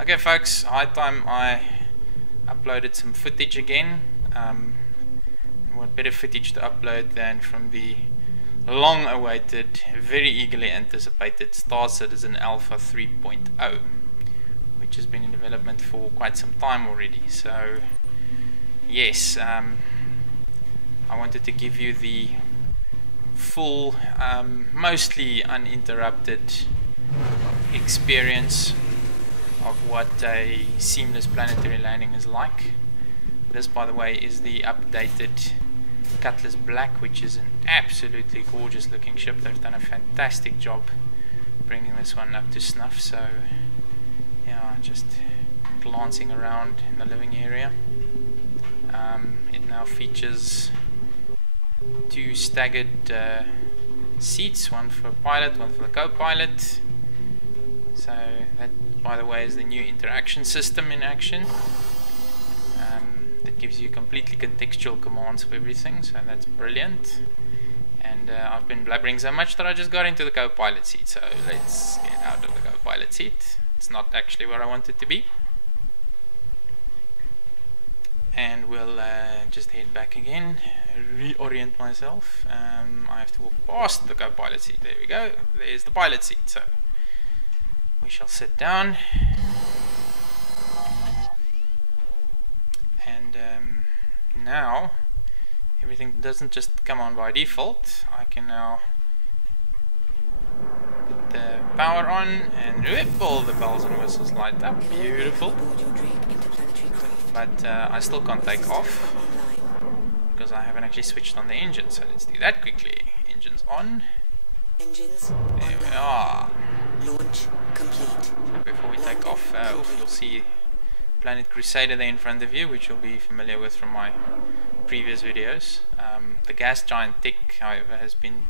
Okay folks, high time I uploaded some footage again. What better footage to upload than from the long awaited, very eagerly anticipated Star Citizen Alpha 3.0, which has been in development for quite some time already. So yes, I wanted to give you the full, mostly uninterrupted experience of what a seamless planetary landing is like. This, by the way, is the updated Cutlass Black, which is an absolutely gorgeous looking ship. They've done a fantastic job bringing this one up to snuff. So yeah, just glancing around in the living area, it now features two staggered seats, one for pilot, one for the co-pilot. So that, by the way, is the new interaction system in action. That gives you completely contextual commands for everything, so that's brilliant. And I've been blabbering so much that I just got into the co-pilot seat, so let's get out of the co-pilot seat. It's not actually where I want it to be. And we'll just head back again, reorient myself. I have to walk past the co-pilot seat. There we go, there's the pilot seat. So we shall sit down, and now everything doesn't just come on by default. I can now put the power on and all the bells and whistles light up. Beautiful. But I still can't take off because I haven't actually switched on the engine. So let's do that quickly. Engines on. Engines. There we are. Launch complete. Before we take off, you'll see Planet Crusader there in front of you, which you'll be familiar with from my previous videos. The gas giant tech, however, has been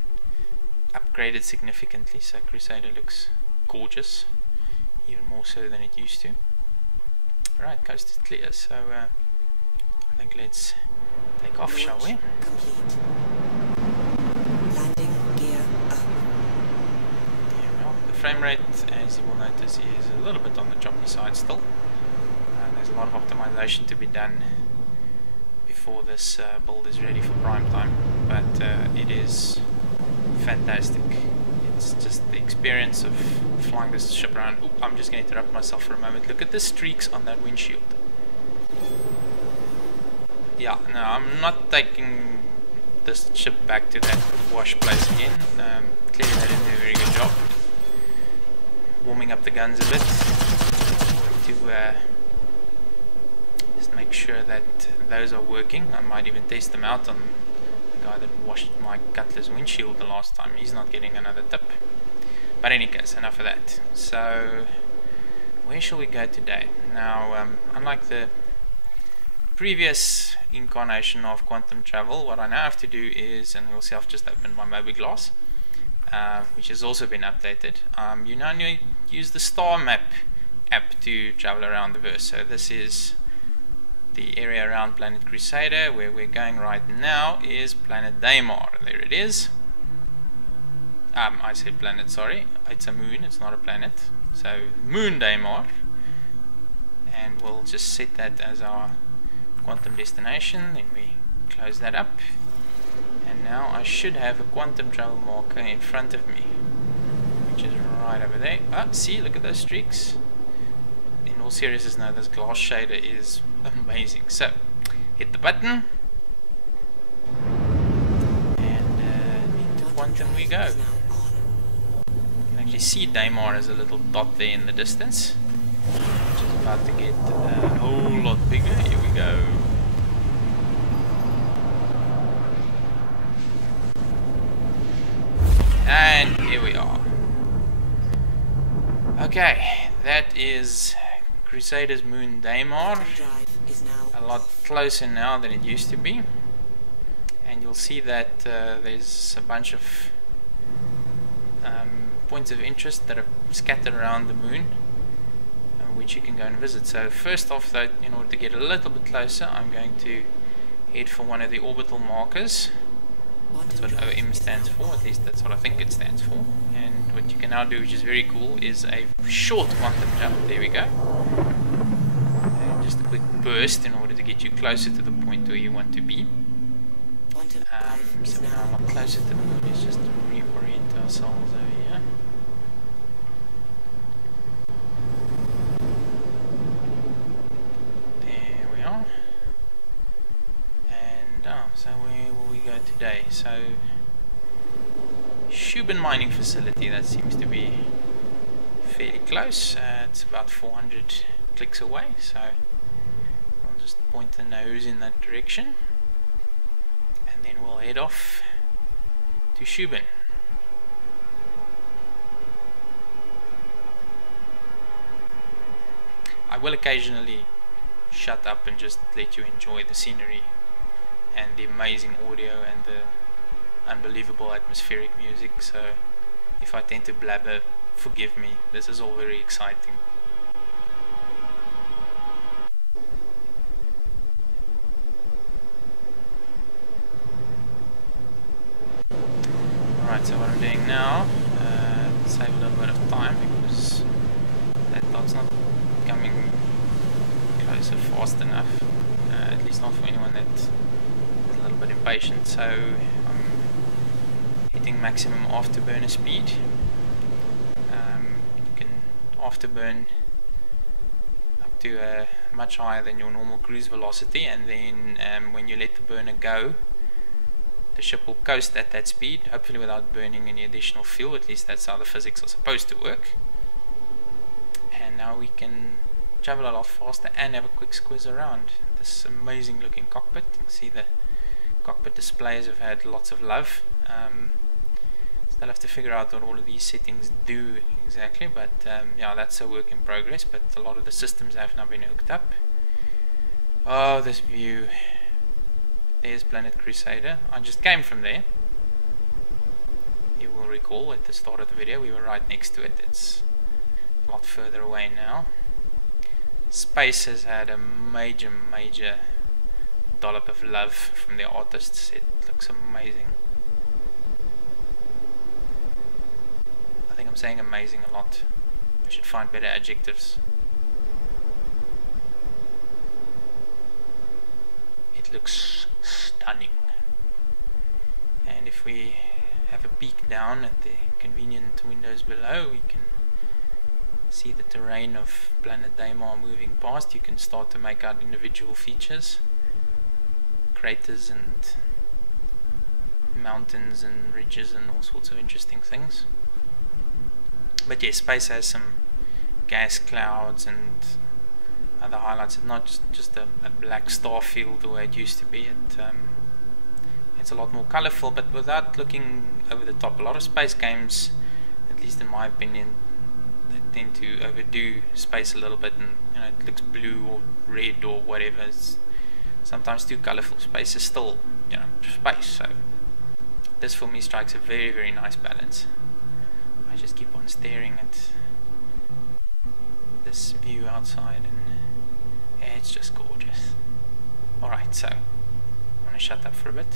upgraded significantly, so Crusader looks gorgeous, even more so than it used to. Right, coast is clear, so I think let's take off, shall we? Complete. Landing gear up. The frame rate, as you will notice, is a little bit on the choppy side still. There's a lot of optimization to be done before this build is ready for prime time, but it is fantastic. It's just the experience of flying this ship around. Oop, I'm just going to interrupt myself for a moment. Look at the streaks on that windshield. Yeah, no, I'm not taking this ship back to that wash place again. Clearly they didn't do a very good job warming up the guns a bit to just make sure that those are working. I might even test them out on the guy that washed my Cutlass windshield the last time. He's not getting another tip. But in any case, enough of that. So where shall we go today? Now, unlike the previous incarnation of quantum travel, what I now have to do is, and you'll see I've just opened my Mobiglass, which has also been updated. You now need to use the Star Map app to travel around the verse. So this is the area around Planet Crusader. Where we're going right now is Planet Daymar. There it is. I said planet, sorry. It's a moon, it's not a planet. So Moon Daymar. And we'll just set that as our quantum destination. Then we close that up. And now I should have a quantum travel marker in front of me, which is right over there. Ah, see, look at those streaks. In all seriousness, now this glass shader is amazing. So, hit the button, and into quantum we go. You can actually see Daymar as a little dot there in the distance, which is about to get a whole lot bigger. Here we go. And here we are. Okay, that is Crusader's moon Daymar. A lot closer now than it used to be. And you'll see that there's a bunch of points of interest that are scattered around the moon, which you can go and visit. So first off though, in order to get a little bit closer, I'm going to head for one of the orbital markers. That's what OM stands for, at least that's what I think it stands for. And what you can now do, which is very cool, is a short quantum jump. There we go. quick burst in order to get you closer to the point where you want to be. So we are a lot closer to the moon. Let's just reorient ourselves over here. There we are. And so where will we go today? So Shubin Mining Facility, that seems to be fairly close. It's about 400 clicks away, so I'll just point the nose in that direction and then we'll head off to Shubin. I will occasionally shut up and just let you enjoy the scenery and the amazing audio and the unbelievable atmospheric music, so if I tend to blabber, forgive me. This is all very exciting. Alright, so what I'm doing now, save a little bit of time because that dot's not coming closer fast enough, at least not for anyone that is a little bit impatient. So I'm hitting maximum afterburner speed. You can afterburn up to much higher than your normal cruise velocity, and then when you let the burner go, the ship will coast at that speed, hopefully without burning any additional fuel. At least that's how the physics are supposed to work. And now we can travel a lot faster and have a quick squiz around this amazing looking cockpit. You can see the cockpit displays have had lots of love. Still have to figure out what all of these settings do exactly, but yeah, that's a work in progress, but a lot of the systems have now been hooked up. Oh, this view. There's planet Crusader. I just came from there. You will recall at the start of the video we were right next to it. It's a lot further away now. Space has had a major dollop of love from the artists. It looks amazing. I think I'm saying amazing a lot. I should find better adjectives. It looks stunning. And if we have a peek down at the convenient windows below, we can see the terrain of planet Daymar moving past. You can start to make out individual features, craters and mountains and ridges and all sorts of interesting things. But yes, space has some gas clouds and other highlights. It's not just a black star field the way it used to be. It's a lot more colorful, but without looking over the top. A lot of space games, at least in my opinion, they tend to overdo space a little bit, and you know, it looks blue or red or whatever. It's sometimes too colorful. Space is still, you know, space. So this for me strikes a very nice balance. I just keep on staring at this view outside, and it's just gorgeous. Alright, so I'm gonna shut up for a bit.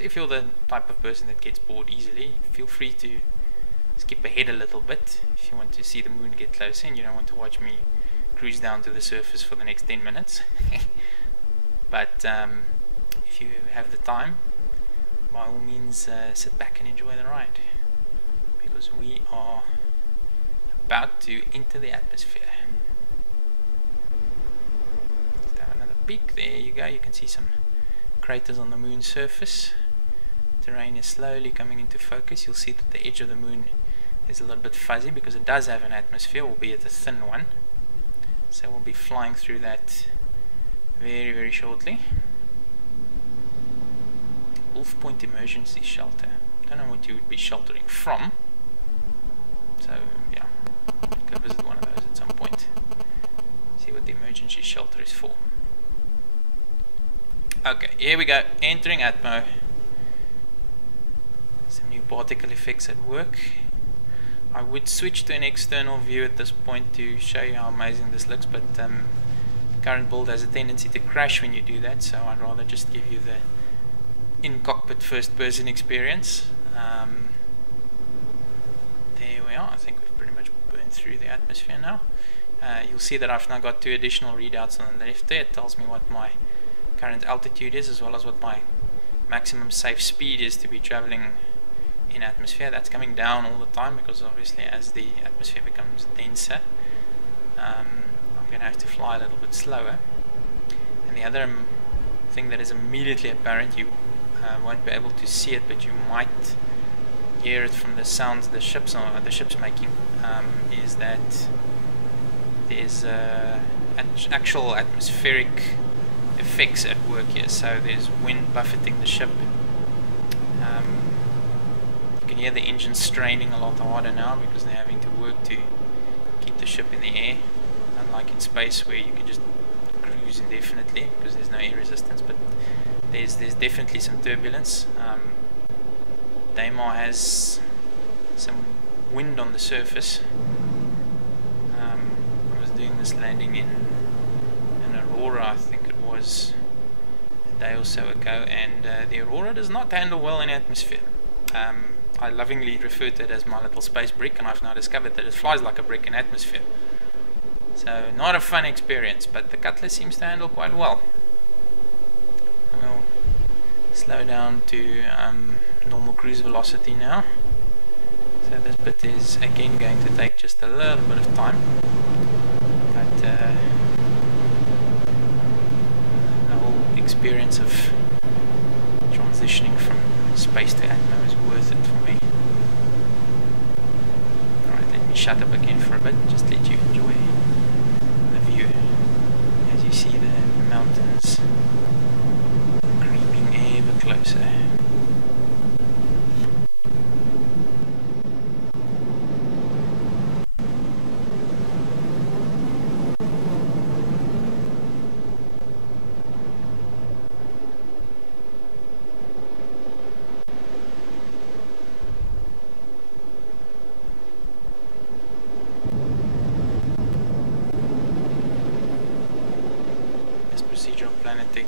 If you're the type of person that gets bored easily, feel free to skip ahead a little bit if you want to see the moon get closer and you don't want to watch me cruise down to the surface for the next 10 minutes. But if you have the time, by all means sit back and enjoy the ride, because we are about to enter the atmosphere. Let's have another peek. There you go. You can see some craters on the moon's surface. Terrain is slowly coming into focus. You'll see that the edge of the moon is a little bit fuzzy because it does have an atmosphere, albeit a thin one. So we'll be flying through that very shortly. Wolf Point Emergency Shelter. Don't know what you would be sheltering from. So yeah, go visit one of those at some point. See what the emergency shelter is for. Okay, here we go. Entering Atmo. Some new particle effects at work. I would switch to an external view at this point to show you how amazing this looks, but the current build has a tendency to crash when you do that, so I'd rather just give you the in-cockpit first-person experience. There we are. I think we've pretty much burned through the atmosphere now. You'll see that I've now got 2 additional readouts on the left there. It tells me what my current altitude is, as well as what my maximum safe speed is to be traveling in atmosphere. That's coming down all the time because obviously as the atmosphere becomes denser, I'm going to have to fly a little bit slower. And the other thing that is immediately apparent, you won't be able to see it, but you might hear it from the sounds the ship's making, is that there's actual atmospheric effects at work here. So there's wind buffeting the ship. You can hear the engine straining a lot harder now because they're having to work to keep the ship in the air, unlike in space where you can just cruise indefinitely because there's no air resistance. But there's definitely some turbulence. Daymar has some wind on the surface. I was doing this landing in Aurora, I think it was a day or so ago, and the Aurora does not handle well in atmosphere. I lovingly refer to it as my little space brick, and I've now discovered that it flies like a brick in atmosphere. So not a fun experience, but the Cutlass seems to handle quite well. We'll slow down to normal cruise velocity now. So this bit is again going to take just a little bit of time, but the whole experience of transitioning from space to atmo is worth it for me. Alright, let me shut up again for a bit, just let you enjoy the view as you see the mountains creeping ever closer.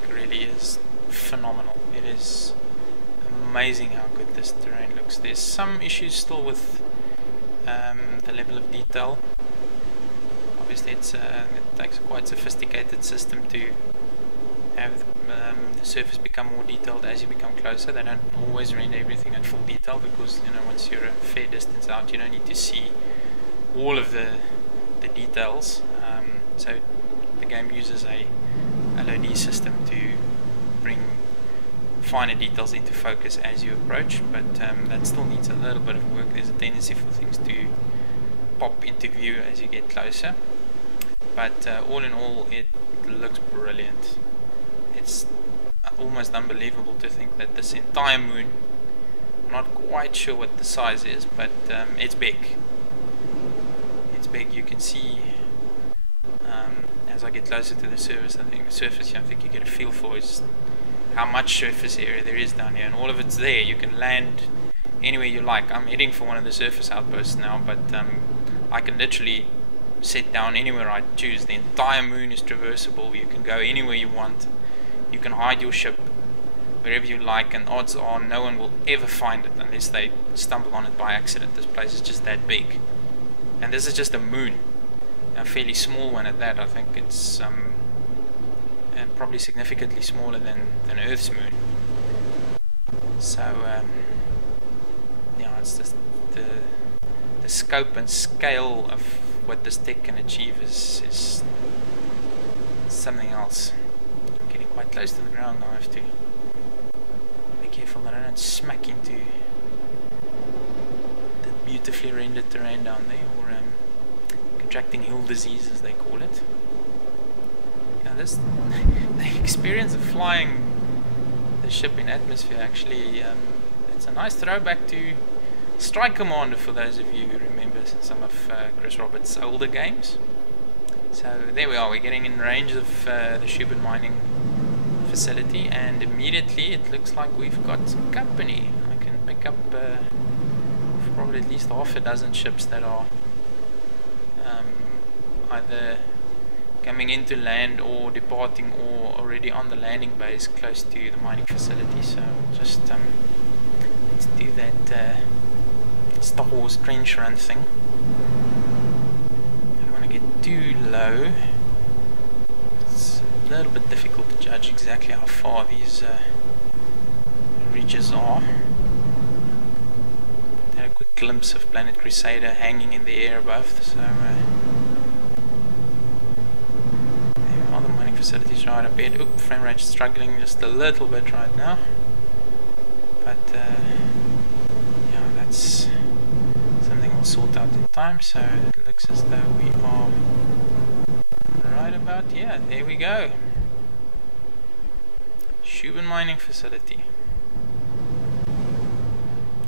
Really is phenomenal. It is amazing how good this terrain looks. There's some issues still with the level of detail. Obviously it takes a quite sophisticated system to have the surface become more detailed as you become closer. They don't always render everything at full detail because, you know, once you're a fair distance out you don't need to see all of the details. So the game uses a LOD system to bring finer details into focus as you approach, but that still needs a little bit of work. There's a tendency for things to pop into view as you get closer, but all in all it looks brilliant. It's almost unbelievable to think that this entire moon, I'm not quite sure what the size is, but it's big. It's big. You can see as I get closer to the surface, I think you get a feel for is how much surface area there is down here, and all of it's there. You can land anywhere you like. I'm heading for one of the surface outposts now, but I can literally set down anywhere I choose. The entire moon is traversable. You can go anywhere you want. You can hide your ship wherever you like, and odds are no one will ever find it unless they stumble on it by accident. This place is just that big, and this is just a moon. A fairly small one at that. I think it's probably significantly smaller than Earth's moon. So yeah, it's just the scope and scale of what this tech can achieve is something else. I'm getting quite close to the ground now. I have to be careful that I don't smack into the beautifully rendered terrain down there, or contracting hill disease as they call it. Now the experience of flying the ship in atmosphere actually, it's a nice throwback to Strike Commander for those of you who remember some of Chris Roberts' older games. So there we are, we're getting in range of the Shubin Mining Facility, and immediately it looks like we've got some company. I can pick up probably at least half a dozen ships that are either coming into land or departing or already on the landing base close to the mining facility. So just let's do that Star Wars trench run thing. I don't want to get too low. It's a little bit difficult to judge exactly how far these ridges are. Had a quick glimpse of Planet Crusader hanging in the air above, so the mining facilities right up here. Oop, frame rate struggling just a little bit right now, but yeah, that's something we'll sort out in time. So it looks as though we are right about here. There we go. Shubin Mining Facility.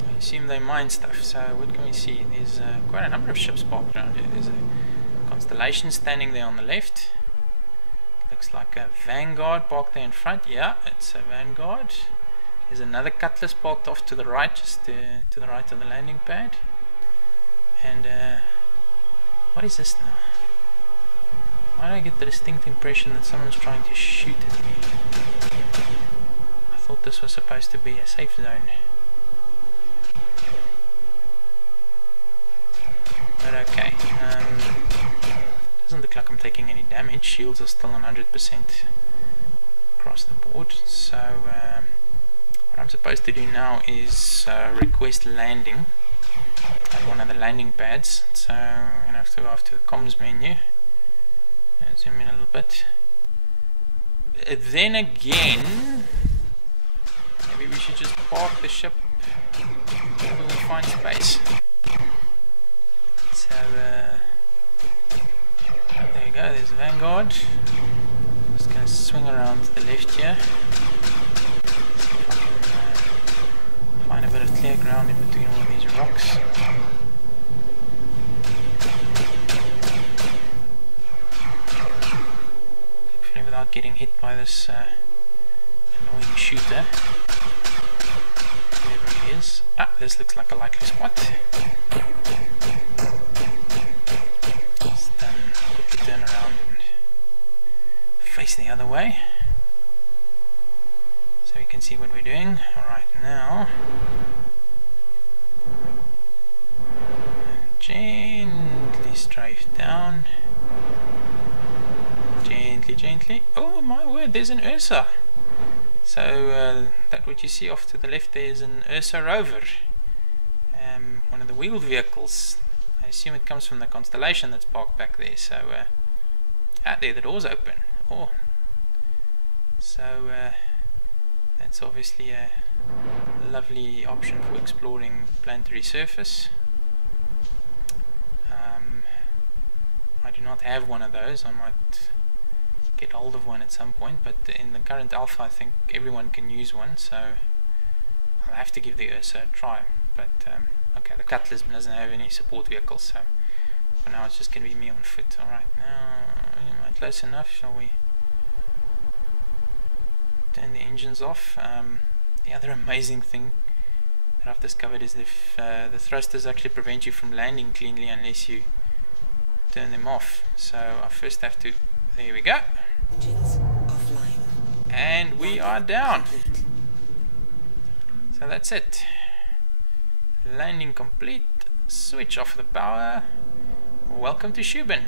I assume they mine stuff. So what can we see? There's quite a number of ships parked around here. There's a Constellation standing there on the left. Looks like a Vanguard parked there in front. Yeah, it's a Vanguard. There's another Cutlass parked off to the right, just to the right of the landing pad. And what is this now? Why do I get the distinct impression that someone's trying to shoot at me? I thought this was supposed to be a safe zone. But okay. Doesn't look like I'm taking any damage. Shields are still on 100% across the board. So what I'm supposed to do now is request landing at one of the landing pads. So I'm gonna have to go after the comms menu and zoom in a little bit. Then again, maybe we should just park the ship where we will find space. So there you go, there's a Vanguard. Just going to swing around to the left here. See if I can find a bit of clear ground in between all of these rocks. Hopefully without getting hit by this annoying shooter. Whoever he is. Ah, this looks like a likely spot. Turn around and face the other way so we can see what we're doing. Alright, now gently strafe down. Gently. Oh my word, there's an Ursa. So that what you see off to the left there is an Ursa rover, one of the wheeled vehicles. I assume it comes from the Constellation that's parked back there. So out there, the door's open. Oh, so that's obviously a lovely option for exploring planetary surface. I do not have one of those. I might get hold of one at some point, but in the current alpha I think everyone can use one, so I'll have to give the Ursa a try. But okay, the Cutlass doesn't have any support vehicles, so for now it's just going to be me on foot. Alright, now am I close enough? Shall we turn the engines off? The other amazing thing that I've discovered is if the thrusters actually prevent you from landing cleanly unless you turn them off. So I first have to, there we go, Engines offline. And we are down. So that's it. Landing complete. Switch off the power. Welcome to Shubin.